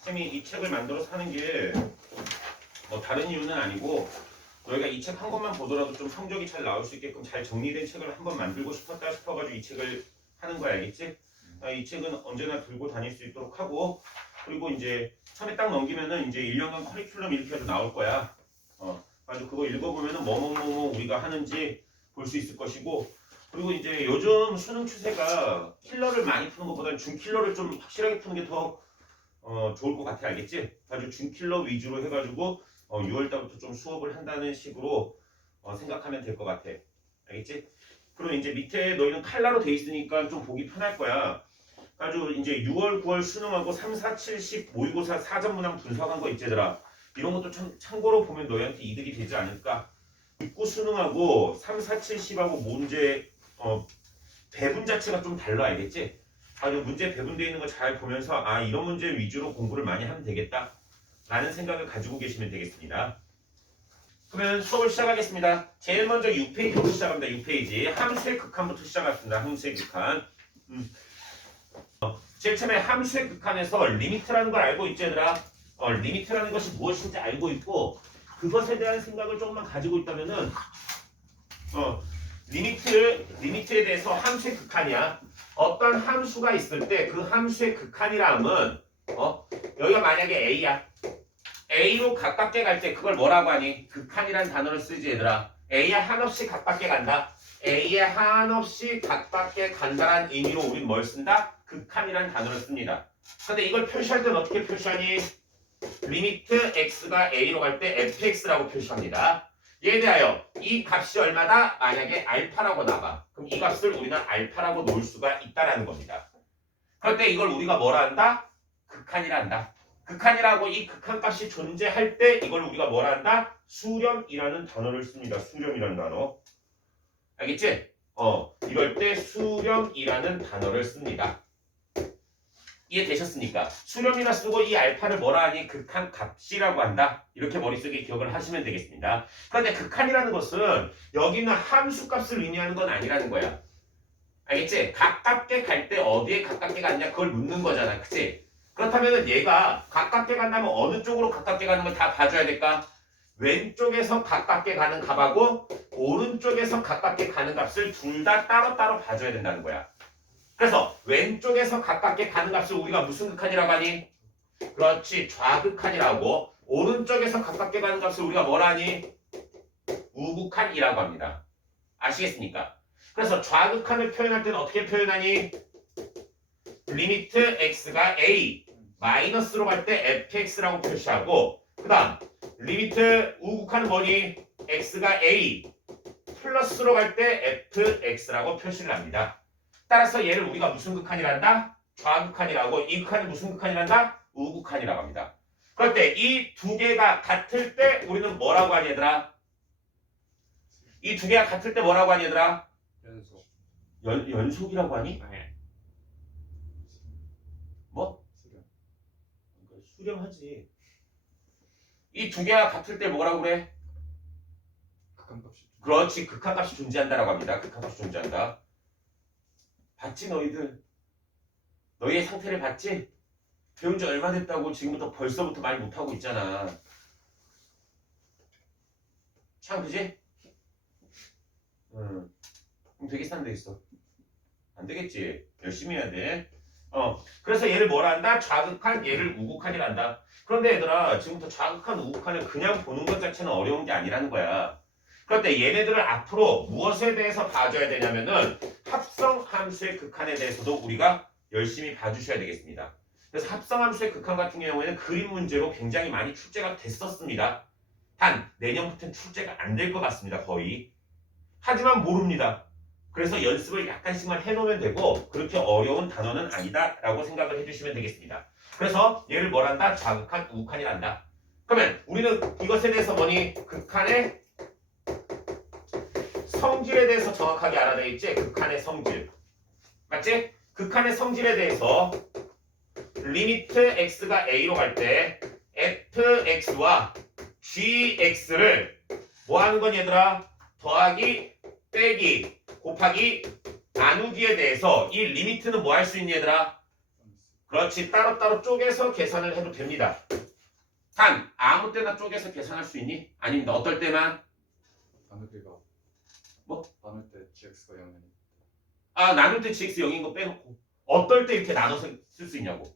쌤이 이 책을 만들어서 하는 게 뭐 다른 이유는 아니고 너희가 이 책 한 권만 보더라도 좀 성적이 잘 나올 수 있게끔 잘 정리된 책을 한번 만들고 싶었다 싶어가지고 이 책을 하는 거야, 알겠지? 이 책은 언제나 들고 다닐 수 있도록 하고, 그리고 이제 처음에 딱 넘기면은 이제 1년간 커리큘럼 이렇게 해서 나올 거야. 아주 그거 읽어보면은 뭐뭐뭐 우리가 하는지 볼 수 있을 것이고, 그리고 이제 요즘 수능 추세가 킬러를 많이 푸는 것보다는 중킬러를 좀 확실하게 푸는 게 더 좋을 것 같아, 알겠지? 아주 중킬러 위주로 해가지고 6월 달부터 좀 수업을 한다는 식으로 생각하면 될 것 같아, 알겠지? 그리고 이제 밑에 너희는 칼라로 돼 있으니까 좀 보기 편할 거야. 아주 이제 6월, 9월 수능하고 3, 4, 7, 10 모의고사 사전 문항 분석한 거 있지더라. 이런 것도 참 참고로 보면 너희한테 이득이 되지 않을까? 입구 수능하고 3, 4, 7, 10하고 문제 배분 자체가 좀 달라, 알겠지? 아주 문제 배분되어 있는 거 잘 보면서 이런 문제 위주로 공부를 많이 하면 되겠다 라는 생각을 가지고 계시면 되겠습니다. 그러면 수업을 시작하겠습니다. 제일 먼저 6페이지부터 시작합니다. 6페이지 함수의 극한부터 시작하겠습니다. 함수의 극한. 제일 처음에 함수의 극한에서 리미트라는 걸 알고 있지 얘들아? 리미트라는 것이 무엇인지 알고 있고 그것에 대한 생각을 조금만 가지고 있다면은 리미트에 대해서 함수의 극한이야. 어떤 함수가 있을 때 그 함수의 극한이라 함은 여기가 만약에 A야. A로 가깝게 갈 때 그걸 뭐라고 하니? 극한이라는 단어를 쓰지 얘들아. A에 한없이 가깝게 간다. A에 한없이 가깝게 간다라는 의미로 우린 뭘 쓴다? 극한이라는 단어를 씁니다. 근데 이걸 표시할 때는 어떻게 표시하니? 리미트 x가 A로 갈 때 fx라고 표시합니다. 예에 대하여 이 값이 얼마다? 만약에 알파라고 나와. 그럼 이 값을 우리는 알파라고 놓을 수가 있다라는 겁니다. 그럴 때 이걸 우리가 뭐라 한다? 극한이라 한다. 극한이라고 이 극한값이 존재할 때 이걸 우리가 뭐라 한다? 수렴이라는 단어를 씁니다. 수렴이라는 단어. 알겠지? 이럴 때 수렴이라는 단어를 씁니다. 이해되셨습니까? 수렴이라 쓰고 이 알파를 뭐라 하니? 극한값이라고 한다. 이렇게 머릿속에 기억을 하시면 되겠습니다. 그런데 극한이라는 것은 여기는 함수값을 의미하는 건 아니라는 거야. 알겠지? 가깝게 갈 때 어디에 가깝게 갔냐 그걸 묻는 거잖아. 그치? 그렇다면 얘가 가깝게 간다면 어느 쪽으로 가깝게 가는 걸 다 봐줘야 될까? 왼쪽에서 가깝게 가는 값하고 오른쪽에서 가깝게 가는 값을 둘 다 따로따로 봐줘야 된다는 거야. 그래서 왼쪽에서 가깝게 가는 값을 우리가 무슨 극한이라고 하니? 그렇지, 좌극한이라고. 오른쪽에서 가깝게 가는 값을 우리가 뭐라 하니? 우극한이라고 합니다. 아시겠습니까? 그래서 좌극한을 표현할 때는 어떻게 표현하니? 리미트 x가 a 마이너스로 갈 때 fx라고 표시하고 그 다음 리미트 우극한은 뭐니? x가 a 플러스로 갈 때 fx라고 표시를 합니다. 따라서 얘를 우리가 무슨 극한이란다? 좌극한이라고. 이 극한이 무슨 극한이란다? 우극한이라고 합니다. 그럴 때 이 두 개가 같을 때 우리는 뭐라고 하니 얘들아? 이 두 개가 같을 때 뭐라고 하니 얘들아? 연속. 연속이라고 하니? 네. 뭐? 수렴. 수렴하지. 이 두 개가 같을 때 뭐라고 그래? 극한값이. 그렇지, 극한값이 존재한다라고 합니다. 극한값이 존재한다. 봤지 너희들? 너희의 상태를 봤지? 배운 지 얼마 됐다고 지금부터 벌써부터 말 못하고 있잖아. 참 그지? 그럼 되게 싼데 있어. 안 되겠지. 열심히 해야 돼. 그래서 얘를 뭐라 한다? 좌극한, 얘를 우극한이라 한다. 그런데 얘들아, 지금부터 좌극한, 우극한을 그냥 보는 것 자체는 어려운 게 아니라는 거야. 그런데 얘네들을 앞으로 무엇에 대해서 봐줘야 되냐면은 합성함수의 극한에 대해서도 우리가 열심히 봐주셔야 되겠습니다. 그래서 합성함수의 극한 같은 경우에는 그림 문제로 굉장히 많이 출제가 됐었습니다. 단 내년부터는 출제가 안 될 것 같습니다. 거의. 하지만 모릅니다. 그래서 연습을 약간씩만 해놓으면 되고 그렇게 어려운 단어는 아니다 라고 생각을 해주시면 되겠습니다. 그래서 얘를 뭘 한다? 좌극한, 우극한이라 한다. 그러면 우리는 이것에 대해서 뭐니? 극한의 성질에 대해서 정확하게 알아야 있지? 극한의 성질. 맞지? 극한의 성질에 대해서 리미트 x가 a로 갈 때 fx와 gx를 뭐 하는 건 얘들아? 더하기, 빼기, 곱하기, 나누기에 대해서 이 리미트는 뭐 할 수 있니 얘들아? 그렇지. 따로따로 쪼개서 계산을 해도 됩니다. 단 아무 때나 쪼개서 계산할 수 있니? 아닙니다. 어떨 때만? 나눌 때가 뭐? 나눌 때 GX가 0이니. 아 나눌 때 GX 0인 거 빼놓고 어떨 때 이렇게 나눠서 쓸 수 있냐고.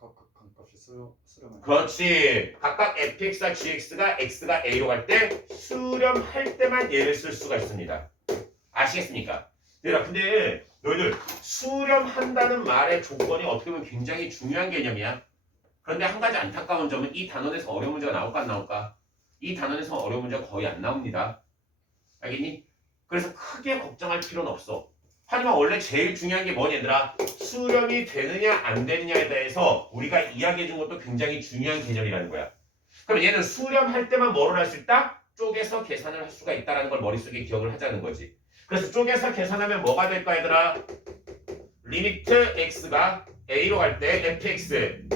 각각값이 수렴할. 그렇지. 각각 fx와 gx가 x가 a로 갈 때 수렴할 때만 얘를 쓸 수가 있습니다. 아시겠습니까? 얘들아 근데 너희들 수렴한다는 말의 조건이 어떻게 보면 굉장히 중요한 개념이야. 그런데 한 가지 안타까운 점은 이 단원에서 어려운 문제가 나올까 안 나올까? 이 단원에서 어려운 문제가 거의 안 나옵니다. 알겠니? 그래서 크게 걱정할 필요는 없어. 하지만 원래 제일 중요한 게 뭐냐 얘들아? 수렴이 되느냐 안 되느냐에 대해서 우리가 이야기해 준 것도 굉장히 중요한 개념이라는 거야. 그럼 얘는 수렴할 때만 뭐를 할 수 있다? 쪼개서 계산을 할 수가 있다는 걸 머릿속에 기억을 하자는 거지. 그래서 쪼개서 계산하면 뭐가 될까 얘들아? 리미트 x가 a로 갈 때 fx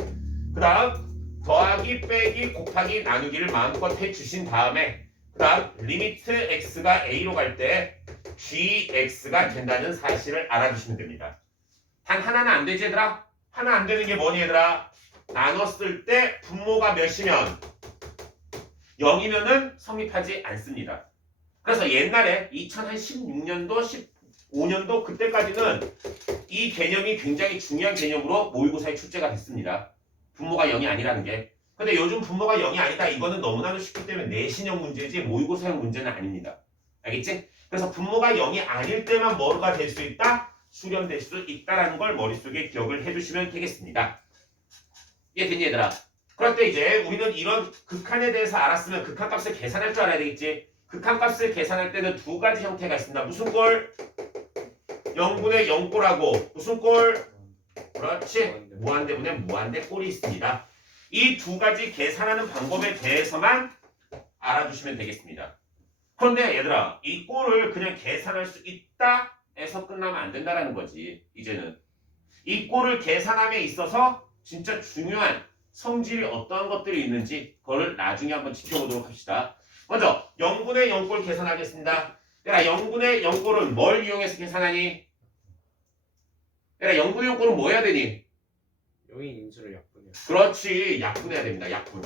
그 다음 더하기 빼기 곱하기 나누기를 마음껏 해주신 다음에 그 다음 리미트 x가 a로 갈 때 gx가 된다는 사실을 알아두시면 됩니다. 단 하나는 안 되지 얘들아? 하나 안 되는 게 뭐니 얘들아? 나눴을 때 분모가 몇이면 0이면은 성립하지 않습니다. 그래서 옛날에 2016년도 15년도 그때까지는 이 개념이 굉장히 중요한 개념으로 모의고사에 출제가 됐습니다. 분모가 0이 아니라는 게. 근데 요즘 분모가 0이 아니다. 이거는 너무나도 쉽기 때문에 내신형 문제지 모의고사형 문제는 아닙니다. 알겠지? 그래서 분모가 0이 아닐 때만 뭐가 될 수 있다? 수렴될 수 있다라는 걸 머릿속에 기억을 해두시면 되겠습니다. 이해됐니 얘들아? 그럴 때 이제 우리는 이런 극한에 대해서 알았으면 극한값을 계산할 줄 알아야 되겠지? 극한값을 계산할 때는 두 가지 형태가 있습니다. 무슨 꼴? 0분의 0꼴하고 무슨 꼴? 그렇지. 무한대분의 무한대 꼴이 있습니다. 이 두 가지 계산하는 방법에 대해서만 알아두시면 되겠습니다. 그런데 얘들아 이 꼴을 그냥 계산할 수 있다 에서 끝나면 안 된다는 거지. 이제는 이 꼴을 계산함에 있어서 진짜 중요한 성질이 어떠한 것들이 있는지 그걸 나중에 한번 지켜보도록 합시다. 먼저 0분의 0꼴 계산하겠습니다. 얘들아 0분의 0꼴은 뭘 이용해서 계산하니? 얘들아 0분의 0꼴은 뭐 해야 되니? 영인 인수를 약분해요. 그렇지. 약분해야 됩니다. 약분.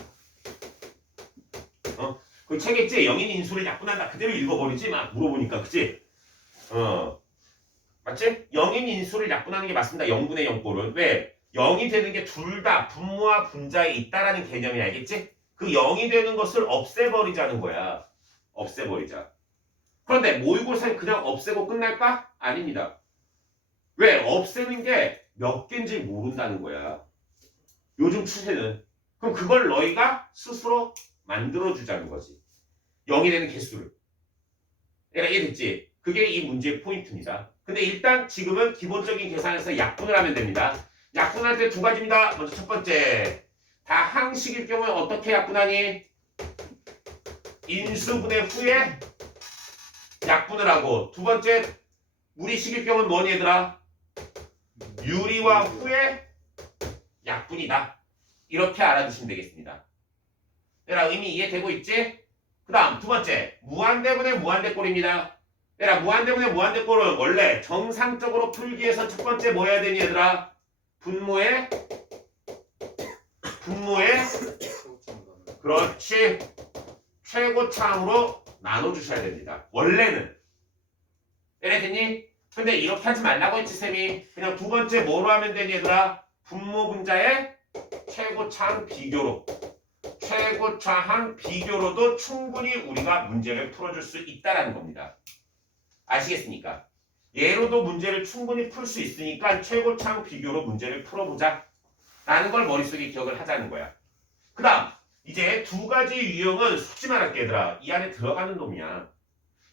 그 책에 있지? 영인 인수를 약분한다. 그대로 읽어버리지 마. 물어보니까. 그치? 맞지? 영인 인수를 약분하는 게 맞습니다. 0분의 0꼴은. 왜? 0이 되는 게 둘 다 분모와 분자에 있다라는 개념이 알겠지? 그 0이 되는 것을 없애버리자는 거야. 없애버리자. 그런데 모의고사에 그냥 없애고 끝날까? 아닙니다. 왜? 없애는 게 몇 개인지 모른다는 거야. 요즘 추세는. 그럼 그걸 너희가 스스로 만들어주자는 거지. 0이 되는 개수를. 얘가 이해됐지? 그게 이 문제의 포인트입니다. 근데 일단 지금은 기본적인 계산에서 약분을 하면 됩니다. 약분할 때 두 가지입니다. 먼저 첫 번째. 다항식일 경우에 어떻게 약분하니? 인수분해 후에 약분을 하고 두 번째 무리식일 경우는 뭐니 얘들아? 유리화 후에 약분이다. 이렇게 알아두시면 되겠습니다. 얘들아 의미 이해되고 있지? 그 다음 두 번째 무한대분의 무한대꼴입니다. 얘들아 무한대분의 무한대꼴은 원래 정상적으로 풀기 위해서 첫 번째 뭐 해야 되니 얘들아? 분모에 그렇지 최고차항으로 나눠주셔야 됩니다. 원래는 이해됐니? 근데 이렇게 하지 말라고 했지 쌤이. 그냥 두 번째 뭐로 하면 되니 얘들아? 분모 분자의 최고차항 비교로 최고차항 비교로도 충분히 우리가 문제를 풀어줄 수 있다는 겁니다. 아시겠습니까? 얘로도 문제를 충분히 풀 수 있으니까 최고차항 비교로 문제를 풀어보자 라는 걸 머릿속에 기억을 하자는 거야. 그 다음 이제 두 가지 유형은 숙지만 할게 얘들아. 이 안에 들어가는 놈이야.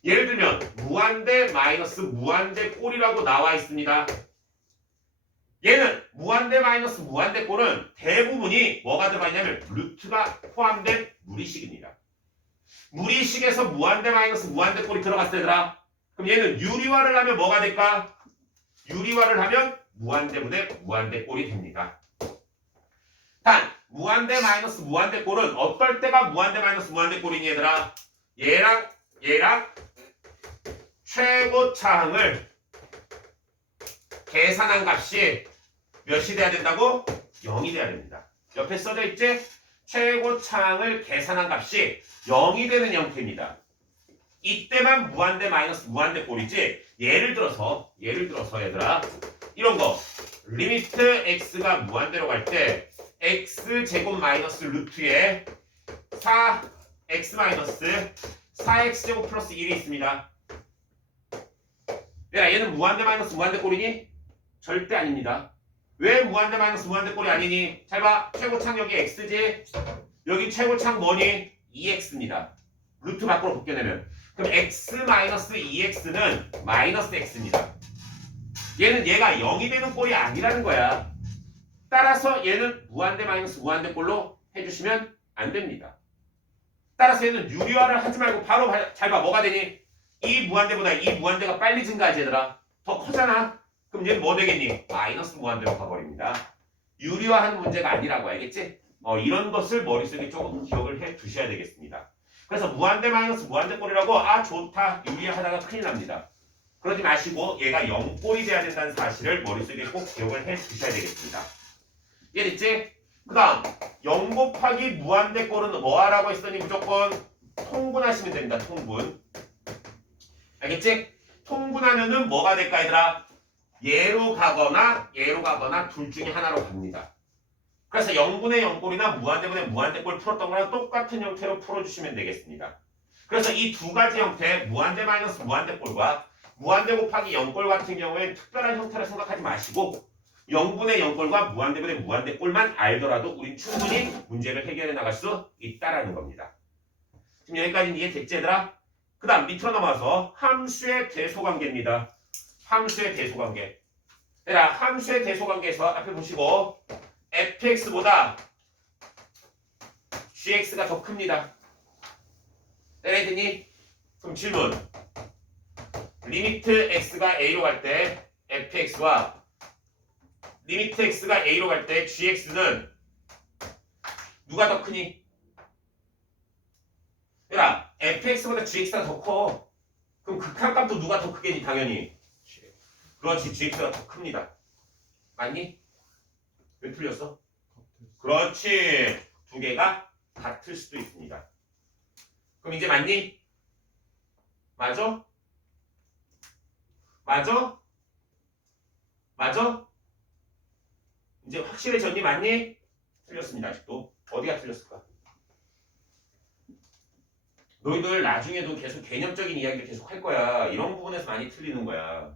예를 들면 무한대 마이너스 무한대 꼴이라고 나와 있습니다. 얘는 무한대 마이너스 무한대 꼴은 대부분이 뭐가 들어가냐면 루트가 포함된 무리식입니다. 무리식에서 무한대 마이너스 무한대 꼴이 들어갔어 얘들아. 그럼 얘는 유리화를 하면 뭐가 될까? 유리화를 하면 무한대분의 무한대꼴이 됩니다. 단 무한대 마이너스 무한대꼴은 어떨 때가 무한대 마이너스 무한대꼴이니 얘들아? 얘랑 최고차항을 계산한 값이 몇이 돼야 된다고? 0이 돼야 됩니다. 옆에 써져 있지? 최고차항을 계산한 값이 0이 되는 형태입니다. 이때만 무한대 마이너스 무한대 꼴이지. 예를 들어서 얘들아 이런 거 리미트 x가 무한대로 갈 때 x제곱 마이너스 루트에 4x 마이너스 4x제곱 플러스 1이 있습니다. 야, 얘는 무한대 마이너스 무한대 꼴이니? 절대 아닙니다. 왜 무한대 마이너스 무한대 꼴이 아니니? 잘 봐. 최고창 여기 x지? 여기 최고창 뭐니? 2x입니다. 루트 밖으로 벗겨내면. 그럼 x 마이너스 2x는 마이너스 x입니다. 얘는 얘가 0이 되는 꼴이 아니라는 거야. 따라서 얘는 무한대 마이너스 무한대 꼴로 해주시면 안 됩니다. 따라서 얘는 유리화를 하지 말고 바로 잘 봐. 뭐가 되니? 이 무한대보다 이 무한대가 빨리 증가하지 얘들아. 더 커잖아. 그럼 얘는 뭐 되겠니? 마이너스 무한대로 가버립니다. 유리화하는 문제가 아니라고 알겠지? 이런 것을 머릿속에 조금 기억을 해 두셔야 되겠습니다. 그래서 무한대 마이너스 무한대 꼴이라고 좋다 유리화하다가 큰일 납니다. 그러지 마시고 얘가 0꼴이 돼야 된다는 사실을 머릿속에 꼭 기억을 해 두셔야 되겠습니다. 이해됐지? 그 다음 0 곱하기 무한대 꼴은 뭐하라고 했더니 무조건 통분하시면 됩니다. 통분. 알겠지? 통분하면은 뭐가 될까 얘들아? 얘로 가거나 둘 중에 하나로 갑니다. 그래서 0분의 0꼴이나 무한대분의 무한대꼴 풀었던 거랑 똑같은 형태로 풀어주시면 되겠습니다. 그래서 이 두 가지 형태 무한대 마이너스 무한대꼴과 무한대 곱하기 0꼴 같은 경우에 특별한 형태를 생각하지 마시고 0분의 0꼴과 무한대분의 무한대꼴만 알더라도 우린 충분히 문제를 해결해 나갈 수 있다라는 겁니다. 지금 여기까지는 이해됐지 얘들아? 그 다음 밑으로 넘어와서 함수의 대소관계입니다. 함수의 대소관계. 얘들아 함수의 대소관계에서 앞에 보시고 fx보다 gx가 더 큽니다. 때려드니? 그럼 질문. 리미트 x가 a로 갈 때 fx와 리미트 x가 a로 갈 때 gx는 누가 더 크니? 얘들아 fx보다 gx가 더 커. 그럼 극한값도 누가 더 크겠니? 당연히. 그렇지 gx가 더 큽니다. 맞니? 왜 틀렸어? 그렇지. 두 개가 같을 수도 있습니다. 그럼 이제 맞니? 맞아? 맞아? 맞아? 이제 확실해졌니? 맞니? 틀렸습니다. 아직도. 어디가 틀렸을까? 너희들 나중에도 계속 개념적인 이야기를 계속 할 거야. 이런 부분에서 많이 틀리는 거야.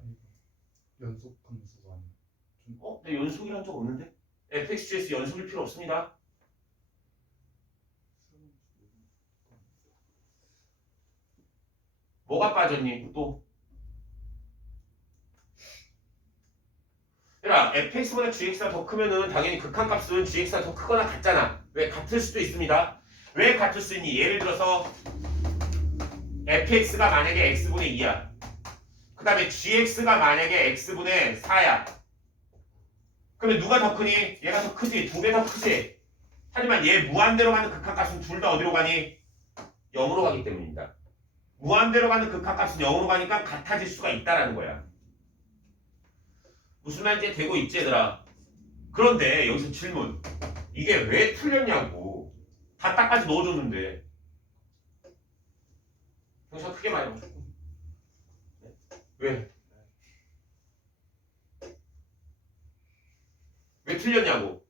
연속함수가 아니에요. 내 연속이란 적 없는데? fxgs 연속일 필요 없습니다. 뭐가 빠졌니? 또. 얘들아 fx보다 gx가 더 크면은 당연히 극한값은 gx가 더 크거나 같잖아. 왜? 같을 수도 있습니다. 왜 같을 수 있니? 예를 들어서 fx가 만약에 x분의 2야. 그 다음에 gx가 만약에 x분의 4야. 그러면 누가 더 크니? 얘가 더 크지. 두 배 더 크지. 하지만 얘 무한대로 가는 극한값은 둘 다 어디로 가니? 0으로 가기 때문입니다. 무한대로 가는 극한값은 0으로 가니까 같아질 수가 있다라는 거야. 무슨 말인지 되고 있지 얘들아? 그런데 여기서 질문. 이게 왜 틀렸냐고. 다 딱까지 넣어줬는데. 형사 크게 말해봐. 왜? 왜 틀렸냐고.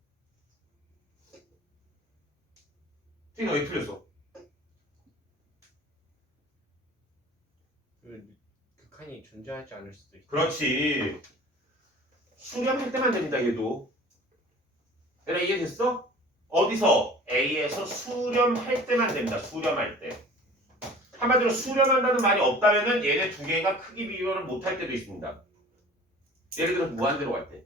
태인아 왜 틀렸어? 극한이 존재하지 않을 수도 있어. 그렇지. 수렴할 때만 됩니다. 얘도. 얘들아 이해됐어? 어디서? A에서 수렴할 때만 됩니다. 수렴할 때. 한마디로 수렴한다는 말이 없다면은 얘네 두 개가 크기 비교를 못할 때도 있습니다. 예를 들어 무한대로 갈 때.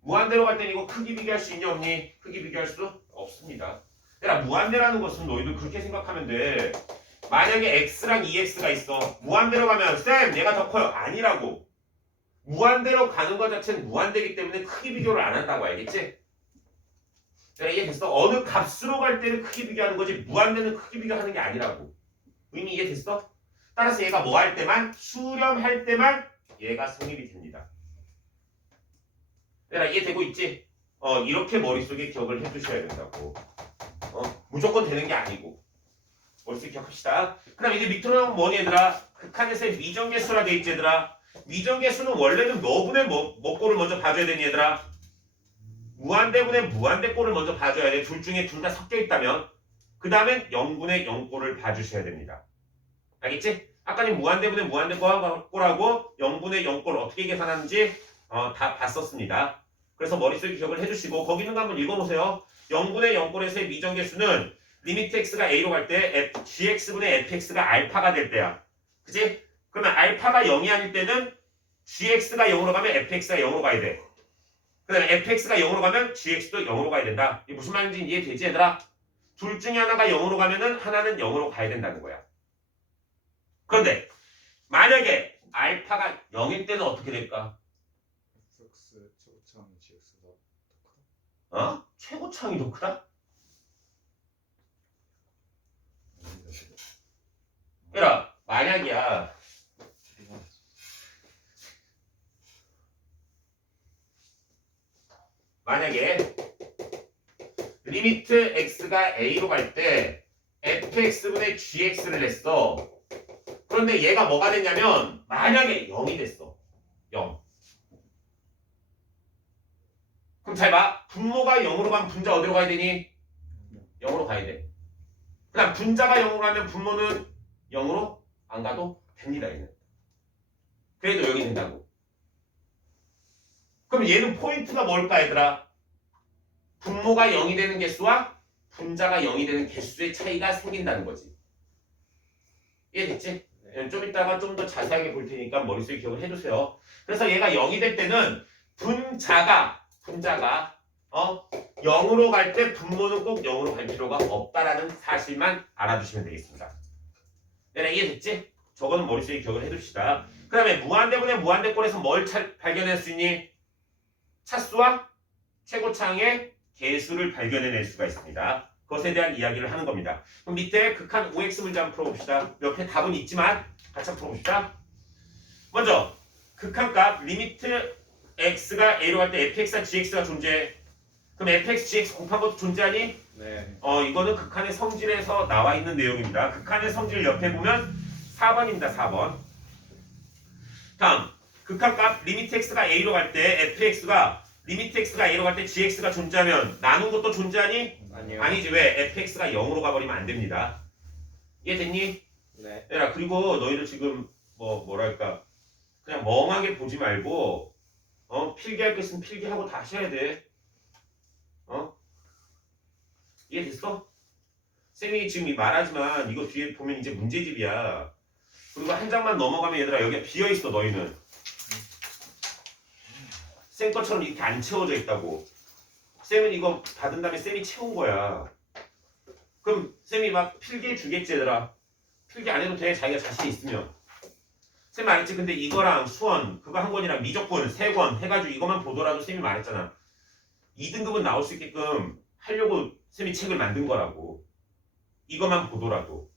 무한대로 갈 때는 이거 크기 비교할 수 있니 없니? 크기 비교할 수 없습니다. 얘들아 무한대라는 것은 너희들 그렇게 생각하면 돼. 만약에 x랑 2x가 있어. 무한대로 가면 쌤 얘가 더 커요. 아니라고. 무한대로 가는 것 자체는 무한대이기 때문에 크기 비교를 안 한다고 알겠지? 내가 이해됐어? 어느 값으로 갈 때는 크기 비교하는 거지 무한대는 크기 비교하는 게 아니라고. 의미 이해됐어? 따라서 얘가 뭐 할 때만? 수렴할 때만 얘가 성립이 됩니다. 얘들아 이해되고 있지? 이렇게 머릿속에 기억을 해두셔야 된다고. 무조건 되는 게 아니고 머릿속에 기억합시다. 그럼 이제 밑으로 나오면 뭐니 얘들아? 극한에서의 미정계수라 돼 있지 얘들아. 미정계수는 원래는 너분의 뭐꼴을 먼저 봐줘야 되니 얘들아. 무한대분의 무한대꼴을 먼저 봐줘야 돼. 둘 중에 둘 다 섞여 있다면. 그 다음엔 0분의 0꼴을 봐주셔야 됩니다. 알겠지? 아까는 무한대분의 무한대꼴하고 0분의 0꼴 어떻게 계산하는지 다 봤었습니다. 그래서 머릿속에 기억을 해주시고 거기 있는 거 한번 읽어보세요. 0분의 0꼴에서의 미정계수는 리미트 x가 a로 갈 때 gx분의 fx가 알파가 될 때야. 그치? 그러면 알파가 0이 아닐 때는 gx가 0으로 가면 fx가 0으로 가야 돼. 그 다음에 fx가 0으로 가면 gx도 0으로 가야 된다. 이게 무슨 말인지 이해되지 얘들아? 둘 중에 하나가 0으로 가면은 하나는 0으로 가야 된다는 거야. 그런데 만약에 알파가 0일 때는 어떻게 될까? fx 최고차항이 gx보다 더 크다. 최고차항이 더 크다? 얘들아 만약이야. 만약에 리미트 x가 a로 갈 때 fx분의 gx를 냈어. 그런데 얘가 뭐가 됐냐면 만약에 0이 됐어. 0. 그럼 잘 봐. 분모가 0으로 가면 분자 어디로 가야 되니? 0으로 가야 돼. 그 다음 분자가 0으로 가면 분모는 0으로 안 가도 됩니다. 얘는. 그래도 0이 된다고. 그럼 얘는 포인트가 뭘까 얘들아? 분모가 0이 되는 개수와 분자가 0이 되는 개수의 차이가 생긴다는 거지. 이해됐지? 좀 이따가 좀 더 자세하게 볼 테니까 머릿속에 기억을 해두세요. 그래서 얘가 0이 될 때는 분자가 0으로 갈 때 분모는 꼭 0으로 갈 필요가 없다라는 사실만 알아두시면 되겠습니다. 네, 이해됐지? 저거는 머릿속에 기억을 해둡시다. 그 다음에 무한대분의 무한대꼴에서 뭘 발견할 수 있니? 차수와 최고차항의 개수를 발견해낼 수가 있습니다. 그것에 대한 이야기를 하는 겁니다. 그럼 밑에 극한 OX 문제 한번 풀어봅시다. 옆에 답은 있지만 같이 한번 풀어봅시다. 먼저 극한값 리미트 x가 a로 갈 때 fx와 gx가 존재해. 그럼 fx, gx 곱한 것도 존재하니? 네. 이거는 극한의 성질에서 나와 있는 내용입니다. 극한의 성질 옆에 보면 4번입니다. 4번. 다음 극한값 리미트 x가 a로 갈 때 fx가 리미트 x가 a로 갈 때 gx가 존재하면 나눈 것도 존재하니? 아니요. 아니지. 왜? fx가 0으로 가버리면 안 됩니다. 이해됐니? 네. 야, 그리고 너희들 지금 뭐랄까 그냥 멍하게 보지 말고 필기할 거 있으면 필기하고 다 하셔야 돼. 이해됐어? 쌤이 지금 말하지만 이거 뒤에 보면 이제 문제집이야. 그리고 한 장만 넘어가면 얘들아 여기가 비어있어. 너희는 쌤 것처럼 이렇게 안 채워져 있다고. 쌤은 이거 받은 다음에 쌤이 채운 거야. 그럼 쌤이 막 필기 주겠지 얘들아. 필기 안 해도 돼. 자기가 자신 있으면. 쌤 말했지. 근데 이거랑 수원 그거 한 권이랑 미적분 3권 해가지고 이것만 보더라도 쌤이 말했잖아. 2등급은 나올 수 있게끔 하려고 쌤이 책을 만든 거라고. 이것만 보더라도.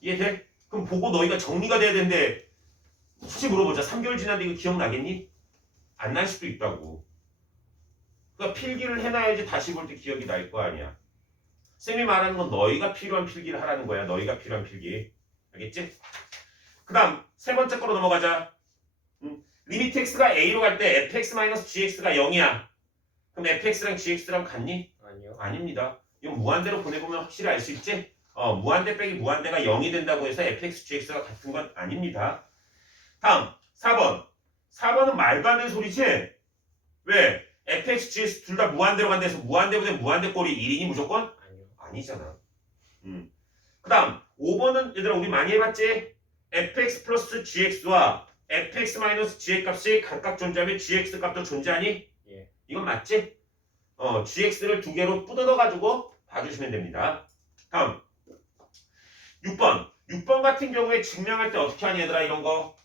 이해돼? 그럼 보고 너희가 정리가 돼야 되는데 솔직히 물어보자. 3개월 지났는데 이거 기억나겠니? 안 날 수도 있다고. 그러니까 필기를 해놔야지 다시 볼 때 기억이 날 거 아니야. 쌤이 말하는 건 너희가 필요한 필기를 하라는 거야. 너희가 필요한 필기. 알겠지? 그 다음 세 번째 거로 넘어가자. 리미트 x가 a로 갈 때 fx-gx가 0이야. 그럼 fx랑 gx랑 같니? 아니요. 아닙니다. 이건 무한대로 보내보면 확실히 알 수 있지? 무한대 빼기 무한대가 0이 된다고 해서 fx, gx가 같은 건 아닙니다. 다음 4번. 4번은 말도 안 되는 소리지? 왜? fx, gx 둘 다 무한대로 간다해서 무한대분의 무한대 꼴이 1이니 무조건? 아니요. 아니잖아. 그 다음 5번은 얘들아 우리 많이 해봤지? fx 플러스 gx와 fx 마이너스 gx 값이 각각 존재하면 gx 값도 존재하니? 예. 이건 맞지? gx를 두 개로 뜯어가지고 봐주시면 됩니다. 다음 6번. 6번 같은 경우에 증명할 때 어떻게 하니 얘들아 이런 거?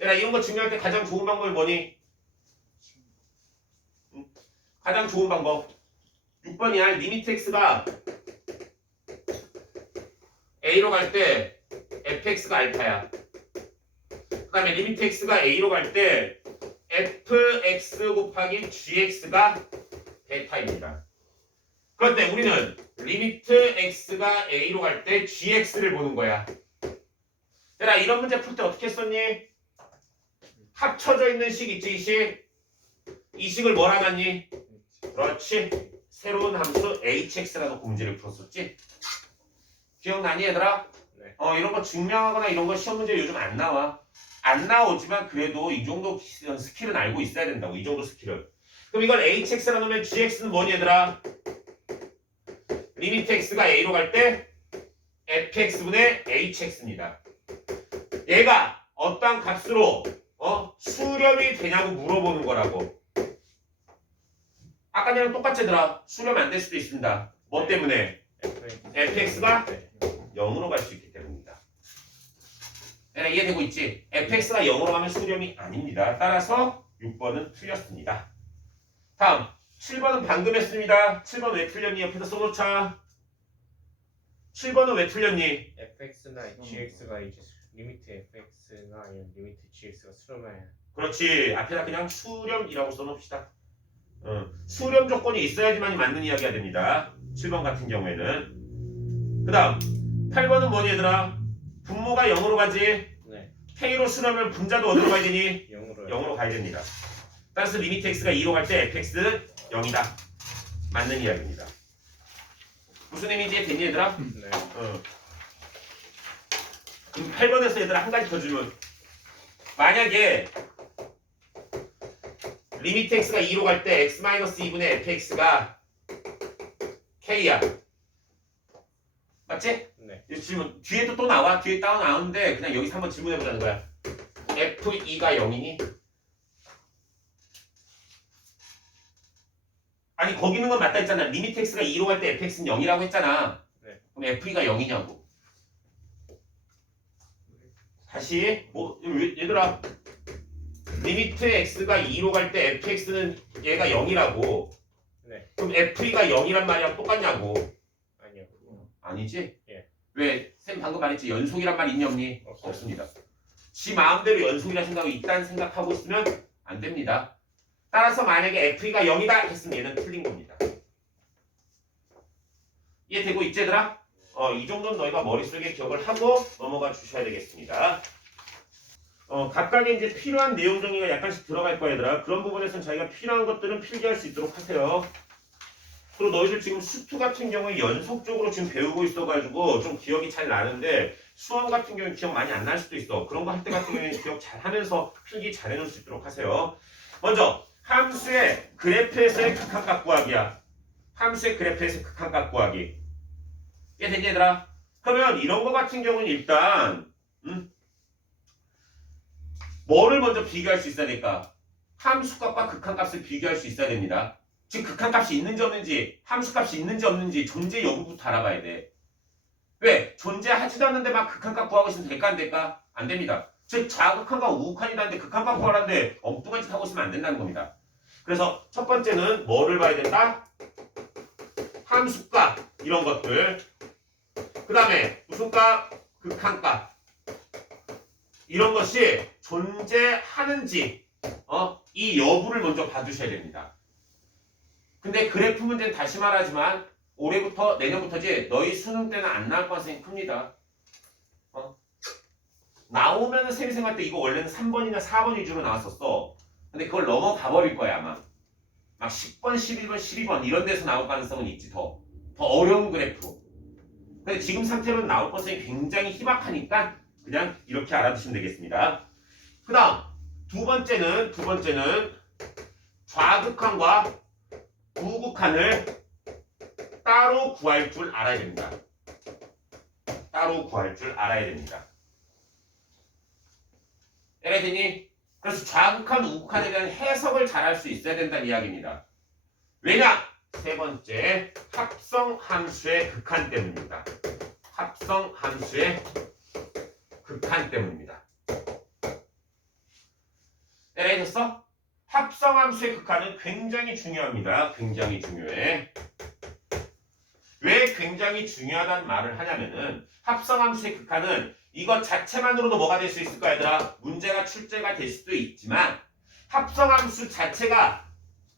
얘들아 이런 거 증명할 때 가장 좋은 방법이 뭐니? 가장 좋은 방법 6번이야. 리미트 x가 a로 갈 때 fx가 알파야. 그 다음에 리미트 x가 a로 갈 때 fx 곱하기 gx가 베타입니다. 그런데 우리는 리미트 x가 a로 갈 때 gx를 보는 거야. 얘들아 이런 문제 풀 때 어떻게 썼니? 합쳐져 있는 식 있지 이 식? 이 식을 뭐라 놨니? 그렇지. 새로운 함수 hx라 놓고 문제를 풀었었지? 기억나니 얘들아? 네. 이런 거 증명하거나 이런 거 시험 문제 요즘 안 나와. 안 나오지만 그래도 이 정도 스킬은 알고 있어야 된다고. 이 정도 스킬을. 그럼 이걸 hx라 놓으면 gx는 뭐니 얘들아? 리미트 x가 a로 갈 때 fx분의 hx입니다. 얘가 어떠한 값으로 수렴이 되냐고 물어보는 거라고. 아까 그냥 똑같이 얘들아. 수렴 안 될 수도 있습니다. 뭐 때문에? fx가 0으로 갈 수 있기 때문입니다. 얘들아 이해되고 있지? fx가 0으로 가면 수렴이 아닙니다. 따라서 6번은 틀렸습니다. 다음 7번은 방금 했습니다. 7번 왜 틀렸니? 옆에다 써놓자. 7번은 왜 틀렸니? fx나 gx가 이제 리미트 fx나 아니면 리미트 gx가 수렴해야 그렇지. 앞에다 그냥 수렴이라고 써놓읍시다. 수렴 조건이 있어야지만 맞는 이야기가 됩니다. 7번 같은 경우에는. 그 다음 8번은 뭐니 얘들아? 분모가 0으로 가지. 네. k로 수렴하면 분자도 어디로 가야 되니? 0으로요. 0으로 가야 됩니다. 따라서 리미트 x가 2로 갈 때 fx는 0이다. 맞는 이야기입니다. 무슨 의미인지 됐니 얘들아? 네. 그럼 8번에서 얘들아 한 가지 더 질문. 만약에 리미트 x가 2로 갈 때 x-2분의 fx가 k야. 맞지? 네. 이 질문 뒤에도 또 나와. 뒤에 따로 나오는데 그냥 여기서 한번 질문해보자는 거야. f2가 0이니? 아니 거기 있는 건 맞다 했잖아. 리미트 x가 2로 갈 때 fx는 0이라고 했잖아. 네. 그럼 f가 0이냐고. 다시 얘들아 리미트 x가 2로 갈 때 fx는 얘가 0이라고. 네. 그럼 f가 0이란 말이랑 똑같냐고. 아니요. 아니지? 예. 왜? 쌤 방금 말했지. 연속이란 말 있니 없니? 없어요. 없습니다. 지 마음대로 연속이라 생각하고 이딴 생각하고 있으면 안 됩니다. 따라서 만약에 f가 0이다 했으면 얘는 틀린 겁니다. 이해되고 있지 얘들아? 이 정도는 너희가 머릿속에 기억을 하고 넘어가 주셔야 되겠습니다. 각각의 이제 필요한 내용 정리가 약간씩 들어갈 거야 얘들아. 그런 부분에서는 자기가 필요한 것들은 필기할 수 있도록 하세요. 그리고 너희들 지금 수투 같은 경우에 연속적으로 지금 배우고 있어가지고 좀 기억이 잘 나는데 수험 같은 경우는 기억 많이 안 날 수도 있어. 그런 거 할 때 같은 경우에는 기억 잘 하면서 필기 잘 해놓을 수 있도록 하세요. 먼저 함수의 그래프에서의 극한값 구하기야. 함수의 그래프에서 극한값 구하기. 이해되니 얘들아? 그러면 이런 거 같은 경우는 일단 뭐를 먼저 비교할 수 있어야 될까? 함수값과 극한값을 비교할 수 있어야 됩니다. 즉 극한값이 있는지 없는지, 함수값이 있는지 없는지 존재 여부부터 알아봐야 돼. 왜? 존재하지도 않는데 막 극한값 구하고 있으면 될까 안 될까? 안 됩니다. 즉 좌극한과 우극한이라는데 극한값 구하라는데 엉뚱한 짓 하고 있으면 안 된다는 겁니다. 그래서 첫 번째는 뭐를 봐야 된다? 함수값 이런 것들. 그 다음에 무슨 값? 극한값. 이런 것이 존재하는지 이 여부를 먼저 봐주셔야 됩니다. 근데 그래프 문제는 다시 말하지만 올해부터 내년부터지 너희 수능 때는 안 나올 가능성이 큽니다. 나오면은 쌤이 생각할 때 이거 원래는 3번이나 4번 위주로 나왔었어. 근데 그걸 넘어가 버릴 거야 아마. 막 10번, 11번, 12번 이런 데서 나올 가능성은 있지. 더 어려운 그래프. 근데 지금 상태로는 나올 가능성이 굉장히 희박하니까 그냥 이렇게 알아두시면 되겠습니다. 그 다음 두 번째는 좌극한과 우극한을 따로 구할 줄 알아야 됩니다. 따로 구할 줄 알아야 됩니다. 이해되니? 그래서 좌극한, 우극한에 대한 해석을 잘 할 수 있어야 된다는 이야기입니다. 왜냐? 세 번째, 합성함수의 극한 때문입니다. 합성함수의 극한 때문입니다. 이해됐어? 합성함수의 극한은 굉장히 중요합니다. 굉장히 중요해. 왜 굉장히 중요하다는 말을 하냐면은 합성함수의 극한은 이것 자체만으로도 뭐가 될 수 있을까 얘들아? 문제가 출제가 될 수도 있지만 합성함수 자체가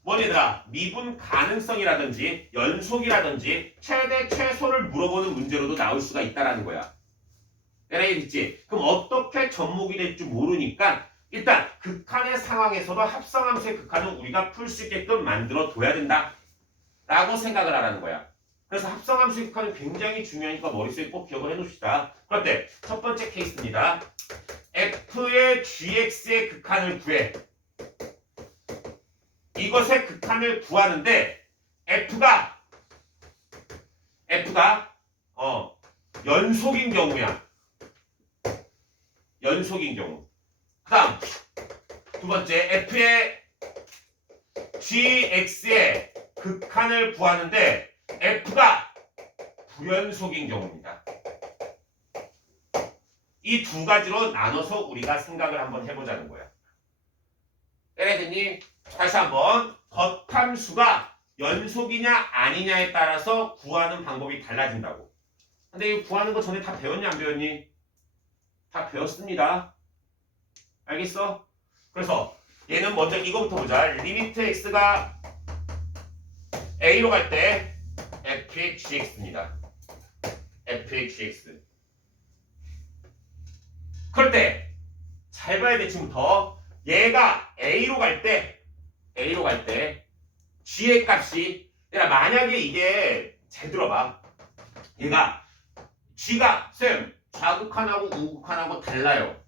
뭐니더라? 미분 가능성이라든지 연속이라든지 최대 최소를 물어보는 문제로도 나올 수가 있다라는 거야. 알겠지? 그럼 어떻게 접목이 될지 모르니까 일단 극한의 상황에서도 합성함수의 극한은 우리가 풀 수 있게끔 만들어 둬야 된다 라고 생각을 하라는 거야. 그래서 합성함수의 극한은 굉장히 중요하니까 머릿속에 꼭 기억을 해놓읍시다. 그런데 첫 번째 케이스입니다. f의 gx의 극한을 구해. 이것의 극한을 구하는데 f가 연속인 경우야. 연속인 경우. 그 다음 두 번째 f의 gx의 극한을 구하는데 f가 불연속인 경우입니다. 이 두 가지로 나눠서 우리가 생각을 한번 해보자는 거야. 알겠니? 다시 한번 겉함수가 연속이냐 아니냐에 따라서 구하는 방법이 달라진다고. 근데 이거 구하는 거 전에 다 배웠니 안 배웠니? 다 배웠습니다. 알겠어? 그래서 얘는 먼저 이거부터 보자. 리미트 x가 a로 갈 때 f의 gx입니다. f의 gx. 그럴 때 잘 봐야 돼. 지금부터 얘가 a로 갈 때 g의 값이 얘가 만약에 이게 잘 들어봐. 얘가 g가 쌤 좌극한하고 우극한하고 달라요.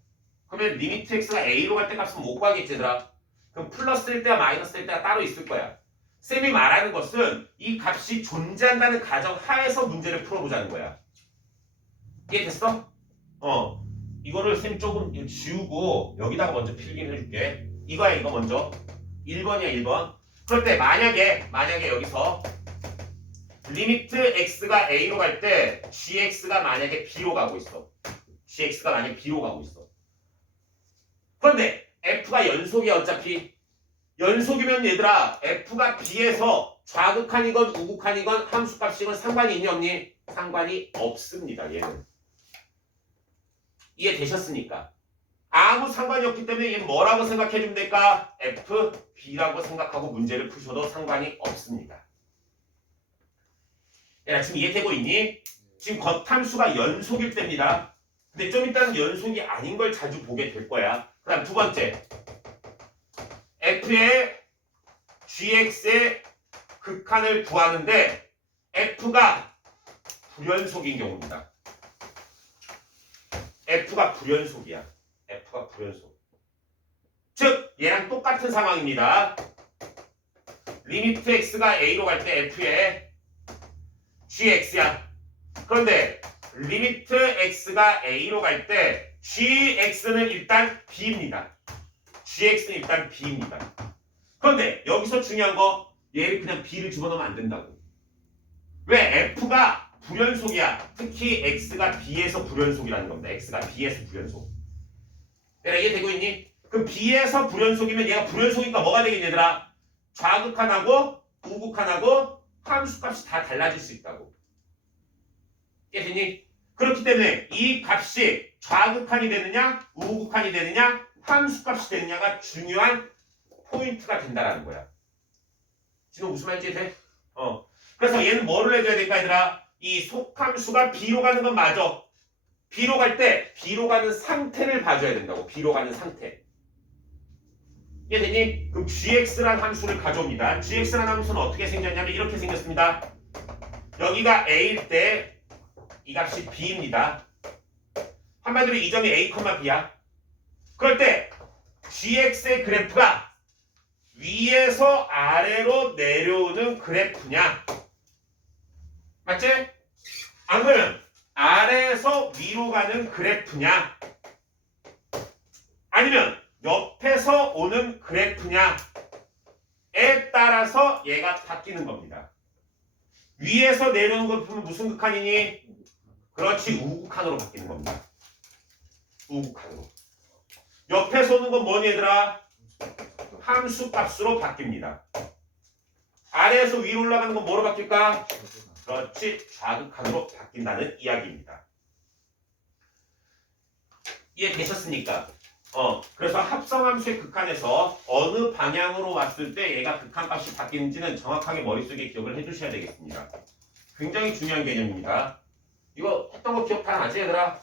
그러면 리미트 x가 a로 갈 때 값은 못 구하겠지 얘들아. 그럼 플러스일 때와 마이너스일 때가 따로 있을 거야. 쌤이 말하는 것은 이 값이 존재한다는 가정 하에서 문제를 풀어보자는 거야. 이해됐어? 이거를 쌤 조금 지우고 여기다가 먼저 필기를 해줄게. 이거야 이거 먼저. 1번이야 1번. 그럴 때 만약에 여기서 리미트 x가 a로 갈 때 gx가 만약에 b로 가고 있어. gx가 만약에 b로 가고 있어. 그런데 f가 연속이야 어차피. 연속이면 얘들아 f가 b에서 좌극한이건 우극한이건 함수값이건 상관이 있니 없니? 상관이 없습니다. 얘는. 이해되셨습니까? 아무 상관이 없기 때문에 얘는 뭐라고 생각해주면 될까? f, b라고 생각하고 문제를 푸셔도 상관이 없습니다. 얘들아 지금 이해되고 있니? 지금 겉함수가 연속일 때입니다. 근데 좀 이따는 연속이 아닌 걸 자주 보게 될 거야. 그 다음 두 번째 f의 gx의 극한을 구하는데 f가 불연속인 경우입니다. f가 불연속이야. f가 불연속. 즉 얘랑 똑같은 상황입니다. 리미트 x가 a로 갈 때 f의 gx야. 그런데 리미트 x가 a로 갈 때 gx는 일단 b입니다. gx는 일단 b입니다. 그런데 여기서 중요한 거 얘를 그냥 b를 집어넣으면 안 된다고. 왜? f가 불연속이야. 특히 x가 b에서 불연속이라는 겁니다. x가 b에서 불연속. 내가 이해되고 있니? 그럼 b에서 불연속이면 얘가 불연속이니까 뭐가 되겠니 얘들아? 좌극한하고 우극한하고 함수값이 다 달라질 수 있다고. 이해되니? 그렇기 때문에 이 값이 좌극한이 되느냐 우극한이 되느냐 함수값이 되느냐가 중요한 포인트가 된다라는 거야. 지금 무슨 말인지 이해돼? 그래서 얘는 뭐를 해줘야 될까 얘들아? 이 속함수가 b로 가는 건 맞아. b로 갈 때 b로 가는 상태를 봐줘야 된다고. b로 가는 상태. 이해되니? 그럼 gx라는 함수를 가져옵니다. gx라는 함수는 어떻게 생겼냐면 이렇게 생겼습니다. 여기가 a일 때 이 값이 b입니다. 한마디로 이 점이 a, b야. 그럴 때 gx의 그래프가 위에서 아래로 내려오는 그래프냐? 맞지? 안 그러면 아래에서 위로 가는 그래프냐? 아니면 옆에서 오는 그래프냐에 따라서 얘가 바뀌는 겁니다. 위에서 내려오는 그래프는 무슨 극한이니? 그렇지, 우극한으로 바뀌는 겁니다. 우극한으로. 옆에서 오는 건 뭐니 얘들아? 함수값으로 바뀝니다. 아래에서 위로 올라가는 건 뭐로 바뀔까? 그렇지, 좌극한으로 바뀐다는 이야기입니다. 이해되셨습니까? 그래서 합성함수의 극한에서 어느 방향으로 왔을 때 얘가 극한값이 바뀌는지는 정확하게 머릿속에 기억을 해두셔야 되겠습니다. 굉장히 중요한 개념입니다. 이거 했던 거 기억 다 나지 얘들아?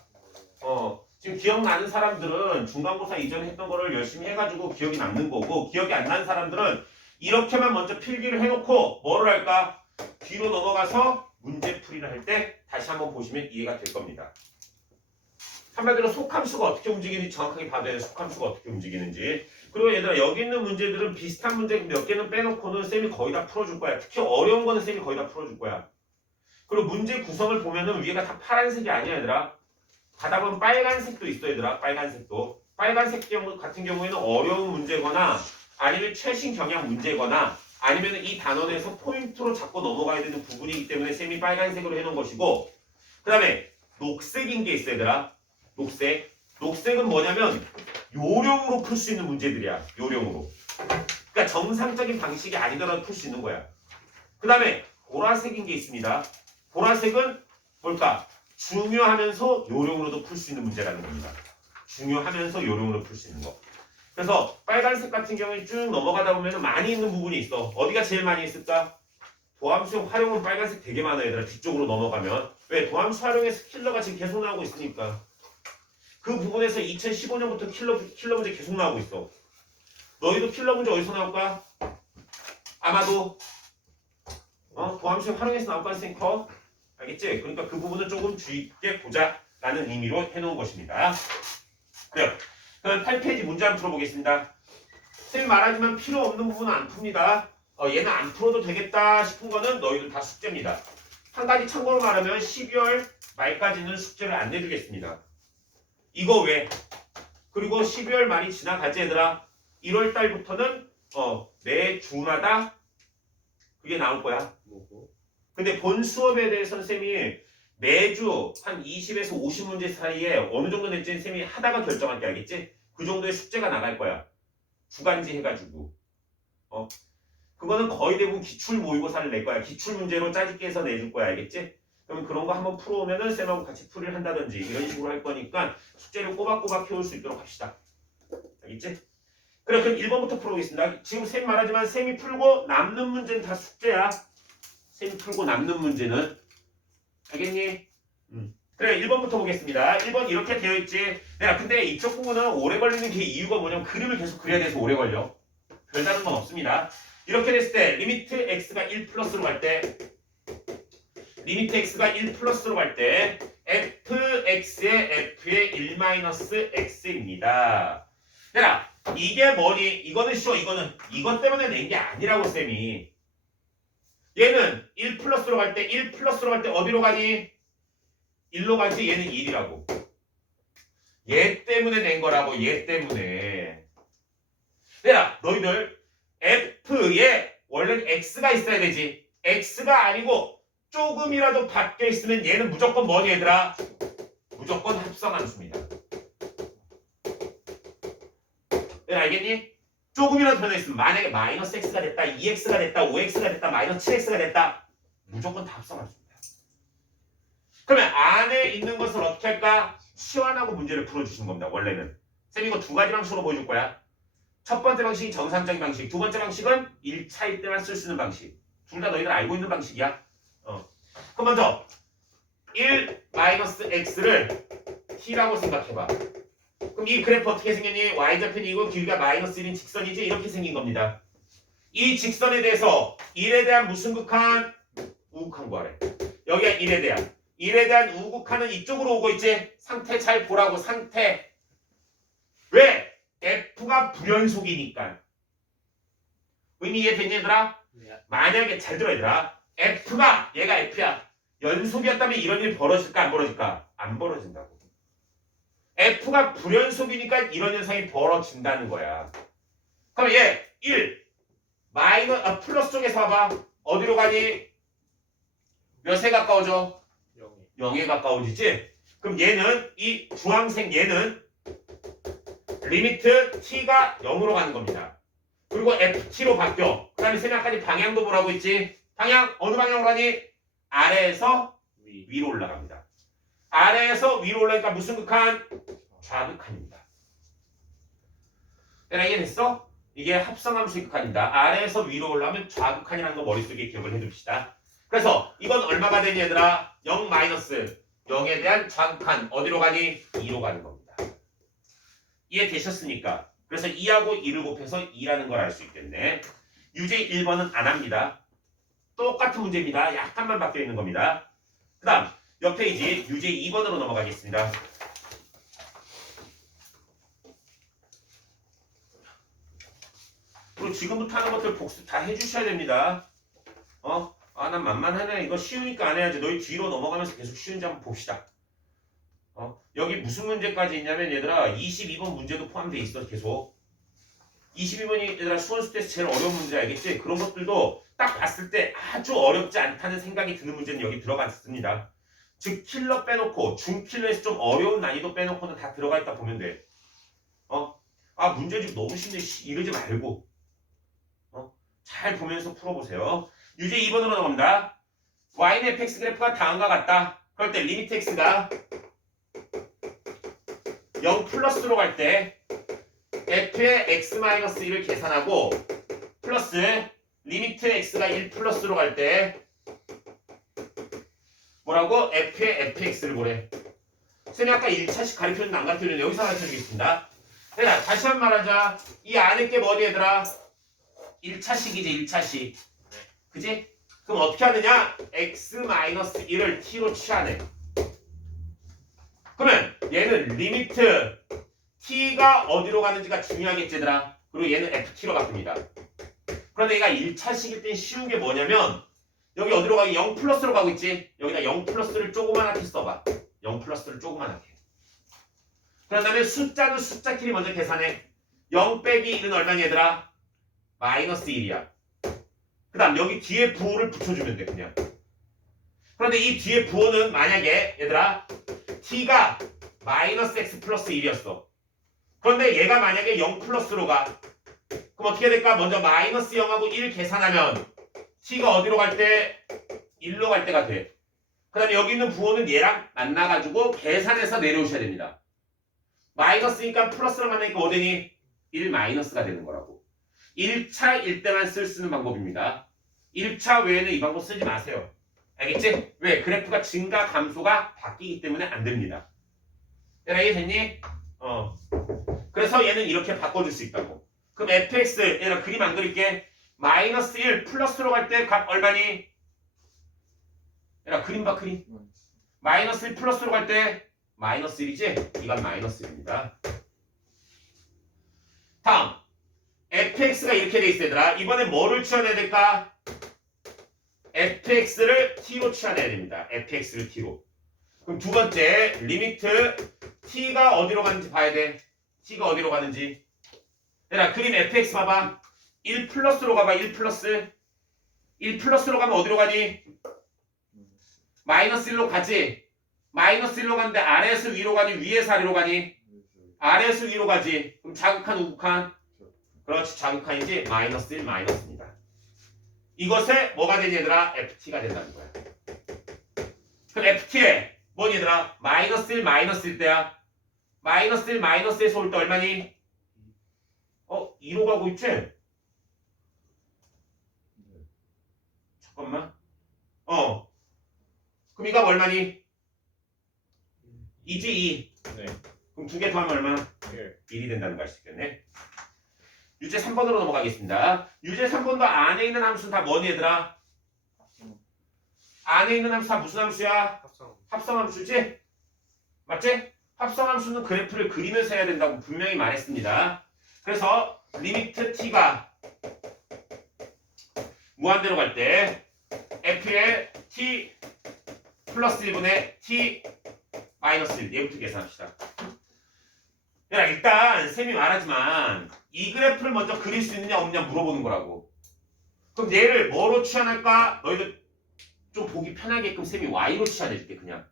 지금 기억나는 사람들은 중간고사 이전에 했던 거를 열심히 해가지고 기억이 남는 거고 기억이 안 나는 사람들은 이렇게만 먼저 필기를 해놓고 뭐를 할까? 뒤로 넘어가서 문제풀이를 할 때 다시 한번 보시면 이해가 될 겁니다. 한마디로 속함수가 어떻게 움직이는지 정확하게 봐야 돼요. 속함수가 어떻게 움직이는지. 그리고 얘들아 여기 있는 문제들은 비슷한 문제 몇 개는 빼놓고는 쌤이 거의 다 풀어줄 거야. 특히 어려운 거는 쌤이 거의 다 풀어줄 거야. 그리고 문제 구성을 보면은 위에가 다 파란색이 아니야 얘들아. 가다 보면 빨간색도 있어 얘들아. 빨간색도. 빨간색 경우 같은 경우에는 어려운 문제거나 아니면 최신 경향 문제거나 아니면 이 단원에서 포인트로 잡고 넘어가야 되는 부분이기 때문에 쌤이 빨간색으로 해놓은 것이고 그 다음에 녹색인 게 있어 얘들아. 녹색. 녹색은 뭐냐면 요령으로 풀 수 있는 문제들이야. 요령으로. 그러니까 정상적인 방식이 아니더라도 풀 수 있는 거야. 그 다음에 보라색인 게 있습니다. 보라색은 뭘까? 중요하면서 요령으로도 풀 수 있는 문제라는 겁니다. 중요하면서 요령으로 풀 수 있는 거. 그래서 빨간색 같은 경우에 쭉 넘어가다 보면 많이 있는 부분이 있어. 어디가 제일 많이 있을까? 도함수 활용은 빨간색 되게 많아 얘들아. 뒤쪽으로 넘어가면. 왜? 도함수 활용에서 킬러가 지금 계속 나오고 있으니까. 그 부분에서 2015년부터 킬러 문제 계속 나오고 있어. 너희도 킬러 문제 어디서 나올까? 아마도 도함수 활용해서 나올 가능성이 커. 알겠지? 그러니까 그 부분은 조금 주의 깊게 보자라는 의미로 해놓은 것입니다. 그래요. 그럼 8페이지 문제 한번 풀어보겠습니다. 쌤이 말하지만 필요 없는 부분은 안 풉니다. 얘는 안 풀어도 되겠다 싶은 거는 너희들 다 숙제입니다. 한 가지 참고로 말하면 12월 말까지는 숙제를 안 내주겠습니다. 이거 왜? 그리고 12월 말이 지나가지 얘들아. 1월 달부터는 매 주마다 그게 나올 거야. 뭐고? 근데 본 수업에 대해서는 쌤이 매주 한 20에서 50문제 사이에 어느 정도 낼지는 쌤이 하다가 결정할게 알겠지? 그 정도의 숙제가 나갈 거야. 주간지 해가지고. 그거는 거의 대부분 기출 모의고사를 낼 거야. 기출 문제로 짜집게 해서 내줄 거야. 알겠지? 그럼 그런 거 한번 풀어오면은 쌤하고 같이 풀이를 한다든지 이런 식으로 할 거니까 숙제를 꼬박꼬박 해올 수 있도록 합시다. 알겠지? 그래 그럼 1번부터 풀어보겠습니다. 지금 쌤 말하지만 쌤이 풀고 남는 문제는 다 숙제야. 쌤이 풀고 남는 문제는 알겠니? 그래 1번부터 보겠습니다. 1번 이렇게 되어 있지. 내가 근데 이쪽 부분은 오래 걸리는 게 이유가 뭐냐면 그림을 계속 그려야 돼서 오래 걸려. 별다른 건 없습니다. 이렇게 됐을 때 리미트 x가 1 플러스로 갈 때 리미트 x가 1 플러스로 갈 때 fx의 f의 1 마이너스 x입니다. 내가 이게 뭐니? 이거는 쉬워. 이거는 이것 때문에 낸 게 아니라고 쌤이. 얘는 1 플러스로 갈 때 1 플러스로 갈 때 어디로 가니? 1로 가지. 얘는 1이라고. 얘 때문에 낸 거라고. 얘 때문에. 내가 너희들 f에 원래는 x가 있어야 되지. x가 아니고 조금이라도 바뀌어 있으면 얘는 무조건 뭐니 얘들아? 무조건 합성함수입니다. 네, 알겠니? 조금이라도 변화있으면 만약에 마이너스 x가 됐다, 2x가 됐다, 5x가 됐다, 마이너스 7x가 됐다 무조건 다 합성함수입니다. 그러면 안에 있는 것을 어떻게 할까? 치환하고 문제를 풀어주시는 겁니다. 원래는. 쌤 이거 두 가지 방식으로 보여줄 거야. 첫 번째 방식이 정상적인 방식, 두 번째 방식은 1차일 때만 쓸 수 있는 방식. 둘 다 너희들 알고 있는 방식이야. 그럼 먼저 1 마이너스 x를 t라고 생각해봐. 그럼 이 그래프 어떻게 생겼니? y좌편이고 길이가 마이너스 1인 직선이지? 이렇게 생긴 겁니다. 이 직선에 대해서 1에 대한 무슨 극한? 우극한 구하래. 여기가 1에 대한. 1에 대한 우극한은 이쪽으로 오고 있지? 상태 잘 보라고 상태. 왜? f가 불연속이니까. 의미 이해됐니 얘들아? 네. 만약에 잘 들어 얘들아. f가 얘가 f야. 연속이었다면 이런 일 벌어질까 안 벌어질까? 안 벌어진다고. f가 불연속이니까 이런 현상이 벌어진다는 거야. 그럼 얘 1 플러스 쪽에서 봐봐. 어디로 가니? 몇에 가까워져? 0에 가까워지지? 그럼 얘는 이 주황색 얘는 리미트 t가 0으로 가는 겁니다. 그리고 ft로 바뀌어. 그 다음에 생각까지 방향도 뭐라고 있지? 방향 어느 방향으로 가니? 아래에서 위로 올라갑니다. 아래에서 위로 올라가니까 무슨 극한? 좌극한입니다. 얘들아 이해됐어? 이게 합성함수의 극한입니다. 아래에서 위로 올라오면 좌극한이라는 거 머릿속에 기억을 해둡시다. 그래서 이건 얼마가 되니 얘들아? 0 마이너스 0에 대한 좌극한 어디로 가니? 2로 가는 겁니다. 이해되셨습니까? 그래서 2하고 2를 곱해서 2라는 걸 알 수 있겠네. 유제 1번은 안 합니다. 똑같은 문제입니다. 약간만 바뀌어 있는 겁니다. 그 다음 옆 페이지 유제 2번으로 넘어가겠습니다. 그리고 지금부터 하는 것들 복습 다 해주셔야 됩니다. 난 만만하네. 이거 쉬우니까 안 해야지. 너희 뒤로 넘어가면서 계속 쉬운지 한번 봅시다. 여기 무슨 문제까지 있냐면 얘들아 22번 문제도 포함되어 있어 계속. 22번이 얘들아 수원수 때에서 제일 어려운 문제 알겠지? 그런 것들도 딱 봤을 때 아주 어렵지 않다는 생각이 드는 문제는 여기 들어가 있습니다. 즉 킬러 빼놓고 중킬러에서 좀 어려운 난이도 빼놓고는 다 들어가 있다 보면 돼. 문제집 너무 쉽네 이러지 말고 잘 보면서 풀어보세요. 유제 2번으로 넘어갑니다. y는 fx 그래프가 다음과 같다. 그럴 때 리미트 x가 0 플러스로 갈 때 f의 x-1을 계산하고 플러스 리미트 x가 1 플러스로 갈 때 뭐라고? f의 fx를 보래. 선생님 아까 1차식 가르쳐줬는데 안 가르쳐줬는데 여기서 가르쳐주겠습니다. 얘들아 다시 한 번 말하자. 이 안에 게 뭐니 얘들아? 1차식이지 1차식. 그지? 그럼 어떻게 하느냐? x-1을 t로 취하네. 그러면 얘는 리미트 t가 어디로 가는지가 중요하겠지 얘들아. 그리고 얘는 ft로 바뀝니다. 그런데 얘가 1차식일 땐 쉬운 게 뭐냐면 여기 어디로 가기? 0 플러스로 가고 있지? 여기다 0 플러스를 조그만하게 써봐. 0 플러스를 조그만하게. 그런 다음에 숫자는 숫자끼리 먼저 계산해. 0 빼기 1은 얼마니 얘들아? 마이너스 1이야. 그 다음 여기 뒤에 부호를 붙여주면 돼 그냥. 그런데 이 뒤에 부호는 만약에 얘들아 t가 마이너스 x 플러스 1이었어. 그런데 얘가 만약에 0 플러스로 가. 그럼 어떻게 될까? 먼저 마이너스 0하고 1 계산하면 t가 어디로 갈 때? 1로 갈 때가 돼. 그 다음에 여기 있는 부호는 얘랑 만나가지고 계산해서 내려오셔야 됩니다. 마이너스니까 플러스랑 만나니까 뭐 되니? 1 마이너스가 되는 거라고. 1차일 때만 쓸 수 있는 방법입니다. 1차 외에는 이 방법 쓰지 마세요. 알겠지? 왜? 그래프가 증가 감소가 바뀌기 때문에 안 됩니다. 얘들아 이해됐니? 그래서 얘는 이렇게 바꿔줄 수 있다고. 그럼 fx 얘들아 그림 안 그릴게. 마이너스 1 플러스로 갈 때 값 얼마니? 얘들아 그림 봐 그림. 마이너스 1 플러스로 갈 때 마이너스 1이지? 이건 마이너스 1입니다. 다음 fx가 이렇게 돼 있어 얘들아. 이번에 뭐를 취해내야 될까? fx를 t로 취해내야 됩니다. fx를 t로. 그럼 두 번째 리미트 t가 어디로 가는지 봐야 돼. t가 어디로 가는지. 얘들아 그림 fx 봐봐. 1 플러스로 가봐. 1 플러스. 1 플러스로 가면 어디로 가니? 마이너스 1로 가지. 마이너스 1로 가는데 아래에서 위로 가니 위에서 아래로 가니? 아래에서 위로 가지. 그럼 자극한 우극한? 그렇지 자극한이지. 마이너스 1 마이너스입니다. 이것에 뭐가 되니 얘들아? ft가 된다는 거야. 그럼 ft에 뭐니 얘들아? 마이너스 1 마이너스일 때야. 마이너스 1 마이너스에서 올 때 얼마니? 2로 가고 있지? 잠깐만. 그럼 이거 얼마니? 2지 2. 네. 그럼 두 개 더하면 얼마? 1이 된다는 걸 알 수 있겠네. 유제 3번으로 넘어가겠습니다. 유제 3번도 안에 있는 함수는 다 뭐니 얘들아? 안에 있는 함수 다 무슨 함수야? 합성함수지? 맞지? 합성함수는 그래프를 그리면서 해야 된다고 분명히 말했습니다. 그래서 리미트 t가 무한대로 갈 때 f의 t 플러스 1분의 t 마이너스 1 얘부터 계산합시다. 일단 쌤이 말하지만 이 그래프를 먼저 그릴 수 있느냐 없느냐 물어보는 거라고. 그럼 얘를 뭐로 취한할까? 너희들 좀 보기 편하게끔 쌤이 y로 취한해줄게 그냥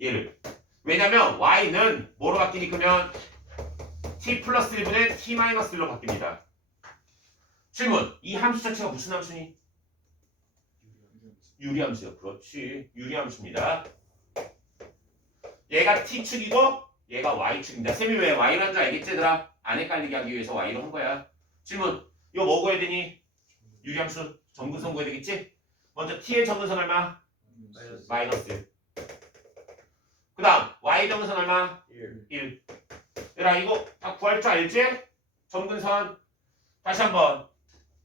얘를. 왜냐면 y는 뭐로 바뀌니 그러면 t 플러스 1분의 t 마이너스 1로 바뀝니다. 질문. 이 함수 자체가 무슨 함수니? 유리함수요. 그렇지. 유리함수입니다. 얘가 t축이고 얘가 y축입니다. 쌤이 왜 y라는 줄 알겠지 얘들아? 안에 깔리게 하기 위해서 y로 한 거야. 질문. 이거 뭐 구해야 되니? 유리함수 점근선 구해야 되겠지? 먼저 t의 점근선 얼마? 마이너스 1. 그 다음 y 점근선 얼마? 1. 얘들아 이거 다 구할 줄 알지? 점근선. 다시 한번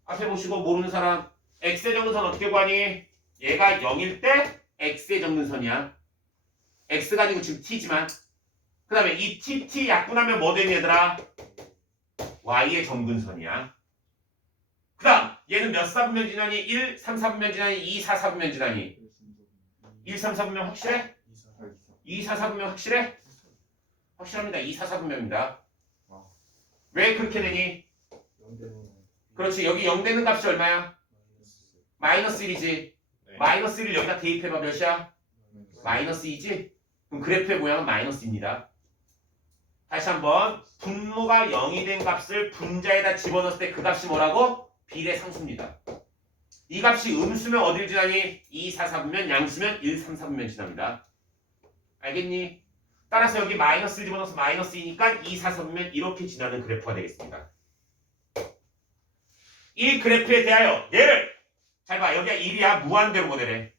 앞에 보시고 모르는 사람. x의 점근선 어떻게 구하니? 얘가 0일 때 x의 점근선이야. x가 아니고 지금 t지만. 그 다음에 이 t 약분하면 뭐 되니 얘들아? y의 점근선이야. 그 다음 얘는 몇 사분면 지나니? 1, 3, 4분면 지나니? 2, 4, 4분면 지나니? 1, 3, 4분면 확실해? 2, 4, 4분면 확실해? 확실합니다. 2, 4, 4분면입니다. 왜 그렇게 되니? 그렇지. 여기 0 되는 값이 얼마야? 마이너스 1이지. 네. 마이너스 1을 여기다 대입해봐. 몇이야? 마이너스 2지? 그럼 그래프의 모양은 마이너스입니다. 다시 한번 분모가 0이 된 값을 분자에다 집어넣었을 때 그 값이 뭐라고? 비례상수입니다. 이 값이 음수면 어딜 지나니? 2, 4, 4분면, 양수면 1, 3, 4분면 지납니다. 알겠니? 따라서 여기 마이너스를 집어넣어서 마이너스 2니까 2, 4, 4분면 이렇게 지나는 그래프가 되겠습니다. 이 그래프에 대하여 얘를 잘 봐. 여기가 1이야. 무한대로 보내래.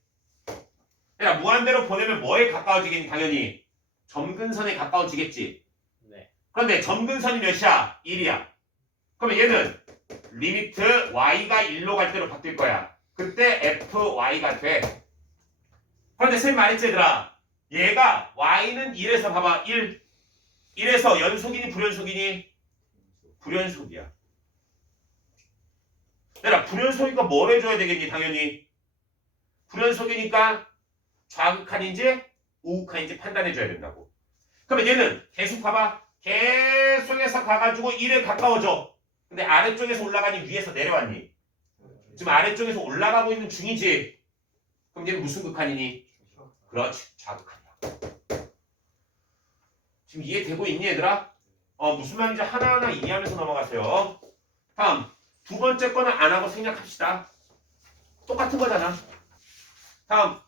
그러니까 무한대로 보내면 뭐에 가까워지겠니? 당연히 점근선에 가까워지겠지. 네. 그런데 점근선이 몇이야? 1이야. 그러면 얘는 리미트 y가 1로 갈 때로 바뀔 거야. 그때 fy가 돼. 그런데 쌤 말했지 얘들아. 얘가 y는 1에서 봐봐. 1에서 연속이니 불연속이니? 불연속이야. 얘들아 불연속이니까 뭘 해줘야 되겠니? 당연히 불연속이니까 좌극한인지 우극한인지 판단해줘야 된다고. 그러면 얘는 계속 봐봐. 계속해서 가가지고 1에 가까워져. 근데 아래쪽에서 올라가니 위에서 내려왔니? 지금 아래쪽에서 올라가고 있는 중이지. 그럼 얘는 무슨 극한이니? 그렇지. 좌극한이야. 지금 이해되고 있니 얘들아? 무슨 말인지 하나하나 이해하면서 넘어가세요. 다음 두 번째 거는 안 하고 생략합시다. 똑같은 거잖아. 다음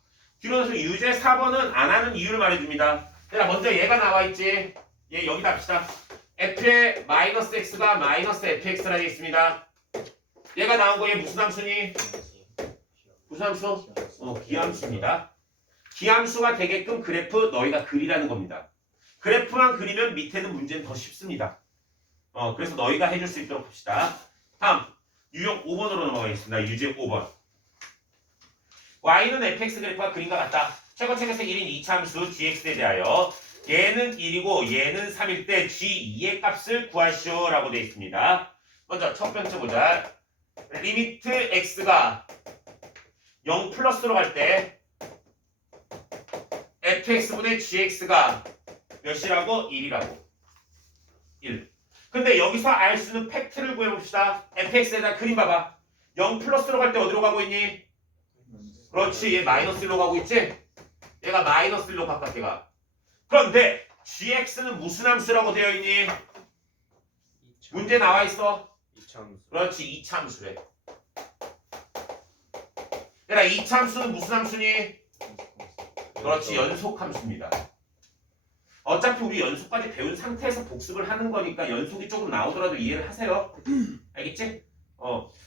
뒤로 가서 유제 4번은 안 하는 이유를 말해줍니다. 얘들아 먼저 얘가 나와있지. 얘 여기다 합시다. f의 마이너스 x가 마이너스 fx라 되어 있습니다. 얘가 나온 거에 무슨 함수니? 무슨 함수? 기함수입니다. 기함수가 되게끔 그래프 너희가 그리라는 겁니다. 그래프만 그리면 밑에는 문제는 더 쉽습니다. 그래서 너희가 해줄 수 있도록 합시다. 다음 유형 5번으로 넘어가겠습니다. 유제 5번. y는 fx 그래프가 그림과 같다. 최고책에서 1인 2차 함수 gx에 대하여 얘는 1이고 얘는 3일 때 g2의 값을 구하시오 라고 되어 있습니다. 먼저 첫 번째 보자. 리미트 x가 0 플러스로 갈 때 fx분의 gx가 몇이라고? 1이라고. 1. 근데 여기서 알 수 있는 팩트를 구해봅시다. fx에다 그림 봐봐. 0 플러스로 갈 때 어디로 가고 있니? 그렇지. 얘 마이너스 1로 가고 있지? 얘가 마이너스 1로 가깝게 가. 그런데 gx는 무슨 함수라고 되어 있니? 문제 나와 있어. 2차 함수. 그렇지. 2차 함수래. 얘들아 2차 함수는 무슨 함수니? 그렇지. 연속 함수입니다. 어차피 우리 연속까지 배운 상태에서 복습을 하는 거니까 연속이 조금 나오더라도 이해를 하세요. 알겠지?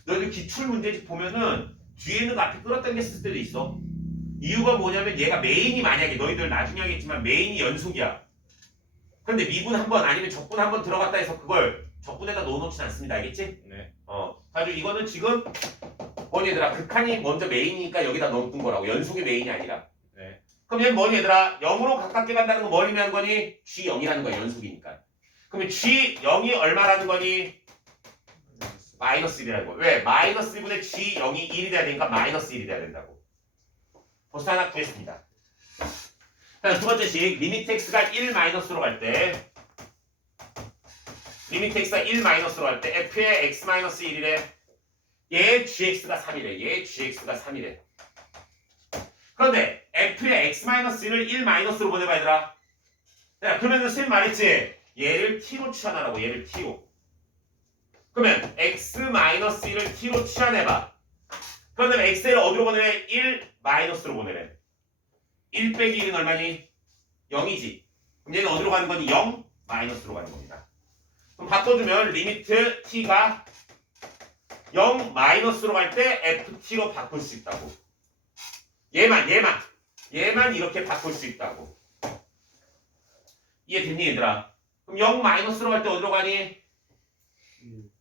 너희들 기출 문제집 보면은 뒤에 있는 거 앞에 끌어당겼을 때도 있어. 이유가 뭐냐면 얘가 메인이 만약에 너희들 나중에 하겠지만 메인이 연속이야. 그런데 미분 한 번 아니면 적분 한 번 들어갔다 해서 그걸 적분에다 넣어놓진 않습니다. 알겠지? 네. 가지고 이거는 지금 뭐니 얘들아 극한이 먼저 메인이니까 여기다 넣은 거라고. 연속이 메인이 아니라. 네. 그럼 얘는 뭐니 얘들아? 0으로 가깝게 간다는 건 뭘 의미하는 거니? G0이라는 거야. 연속이니까. 그러면 G0이 얼마라는 거니? 마이너스 1이라는 거야. 왜? 마이너스 1분의 G0이 1이 돼야 되니까 마이너스 1이 돼야 된다고. 벌써 하나 구했습니다. 자, 두 번째식 리미트 x가 1 마이너스로 갈 때 리미트 x가 1 마이너스로 갈 때 f의 x 마이너스 1이래. 얘 gx가 3이래. 얘 gx가 3이래. 그런데 f의 x 마이너스 1을 1 마이너스로 보내봐 얘들아. 자, 그러면은 쌤 말했지. 얘를 t로 취환하라고. 얘를 t로. 그러면 x 마이너스 1을 t로 취환해봐. 그러면 x를 어디로 보내래? 1 마이너스로 보내래. 1 빼기 1은 얼마니? 0이지. 그럼 얘는 어디로 가는 거니? 0 마이너스로 가는 겁니다. 그럼 바꿔주면 리미트 t가 0 마이너스로 갈 때 ft로 바꿀 수 있다고. 얘만 이렇게 바꿀 수 있다고. 이해됐니 얘들아? 그럼 0 마이너스로 갈 때 어디로 가니?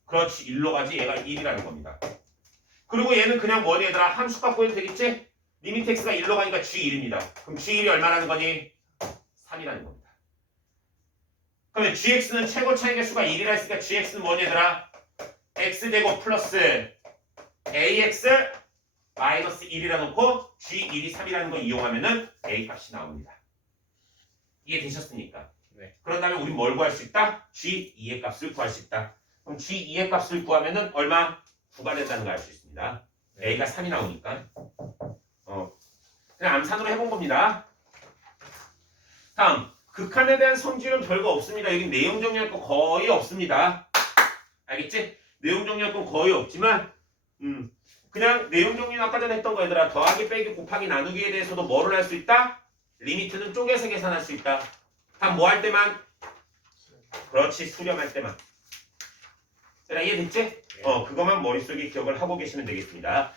그렇지 1로 가지. 얘가 1이라는 겁니다. 그리고 얘는 그냥 뭐니 얘들아? 함수 갖고 해도 되겠지? 리미트 x가 1로 가니까 g1입니다. 그럼 g1이 얼마라는 거니? 3이라는 겁니다. 그러면 gx는 최고 차이 개수가 1이라 했으니까 gx는 뭐니 얘들아? x제곱 플러스 ax 마이너스 1이라 놓고 g1이 3이라는 거 이용하면은 a 값이 나옵니다. 이해되셨습니까? 네. 그런 다음에 우리 뭘 구할 수 있다? g2의 값을 구할 수 있다. 그럼 g2의 값을 구하면은 얼마? 9가 된다는 걸 알 수 있습니다. 네. a가 3이 나오니까. 그냥 암산으로 해본 겁니다. 다음 극한에 대한 성질은 별거 없습니다. 여기 내용 정리할 거 거의 없습니다. 알겠지? 내용 정리할 건 거의 없지만 그냥 내용 정리는 아까 전에 했던 거 얘들아. 더하기 빼기 곱하기 나누기에 대해서도 뭐를 할 수 있다? 리미트는 쪼개서 계산할 수 있다. 다 뭐 할 때만? 그렇지 수렴할 때만. 얘들아 이해됐지? 그것만 머릿속에 기억을 하고 계시면 되겠습니다.